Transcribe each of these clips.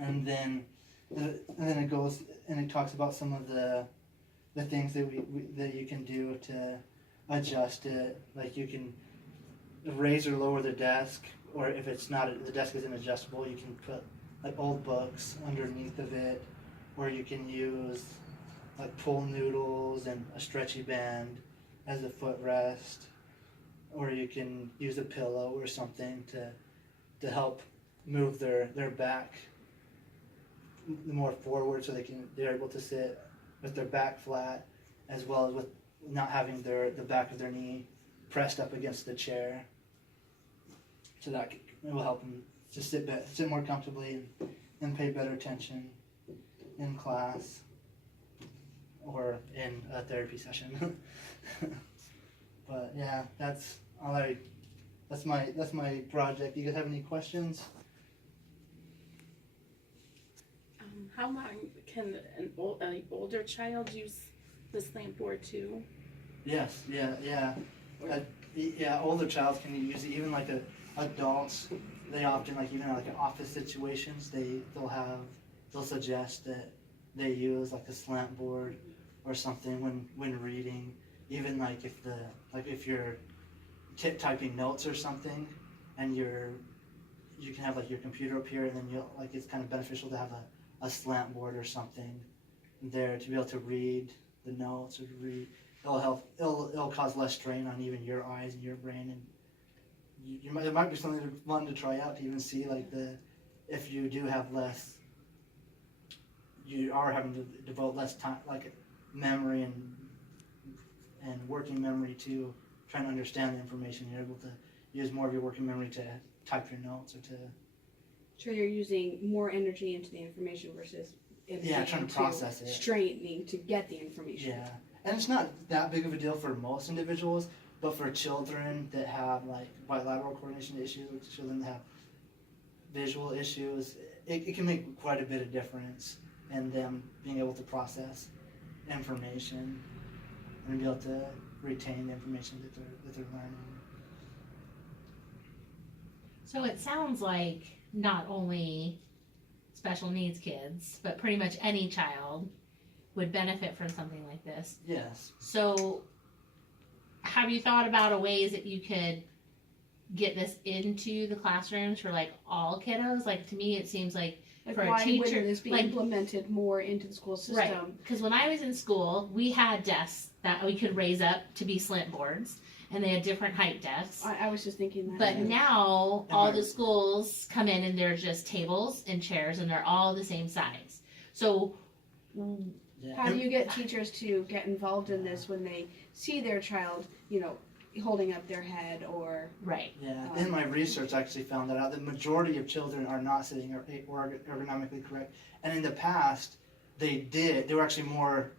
and then it goes and it talks about some of the things that that you can do to adjust it. Like you can raise or lower the desk, or if it's not, the desk isn't adjustable, you can put like old books underneath of it, or you can use like pool noodles and a stretchy band as a footrest, or you can use a pillow or something to help move their back more forward, so they're able to sit with their back flat, as well as with not having the back of their knee pressed up against the chair. So that it will help them to sit more comfortably and pay better attention in class or in a therapy session. But yeah, that's my project. You guys have any questions? How long can an older child use the slant board too? Yes, yeah. Older child can use it. Even like adults, they often, like even like in office situations, they'll suggest that they use like a slant board or something when reading. Even like if you're typing notes or something, and you can have like your computer up here, and then it's kind of beneficial to have a slant board or something there to be able to read the notes, or to read. It'll cause less strain on even your eyes and your brain, and it might be something fun to try out, to even see if you do have less, you are having to devote less time, like memory and working memory to trying to understand the information. You're able to use more of your working memory to type your notes, or to. So you're using more energy into the information versus Trying to process it, straightening to get the information. Yeah, and it's not that big of a deal for most individuals, but for children that have like bilateral coordination issues, or children that have visual issues, it can make quite a bit of difference in them being able to process information and be able to retain the information that they're learning. So it sounds like not only special needs kids, but pretty much any child would benefit from something like this. Yes. So have you thought about a ways that you could get this into the classrooms for like all kiddos? Like, to me it seems like for why a teacher, wouldn't this be implemented more into the school system? right? Because when I was in school, we had desks that we could raise up to be slant boards, and they had different height desks. I was just thinking that. But now all the schools come in and they're just tables and chairs, and they're all the same size. So how do you get teachers to get involved in this when they see their child, holding up their head or? right. Yeah, in my research, I actually found that out. The majority of children are not sitting ergonomically correct, and in the past, they were actually more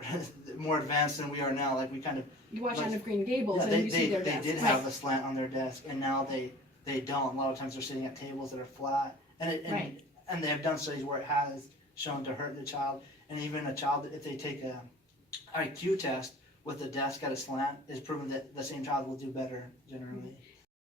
advanced than we are now. Like, we kind of. You watch Anne of Green Gables and you see their desks. They did have a slant on their desk, and now they don't. A lot of times they're sitting at tables that are flat, and they have done studies where it has shown to hurt the child. And even a child, if they take a IQ test with the desk at a slant, is proven that the same child will do better generally.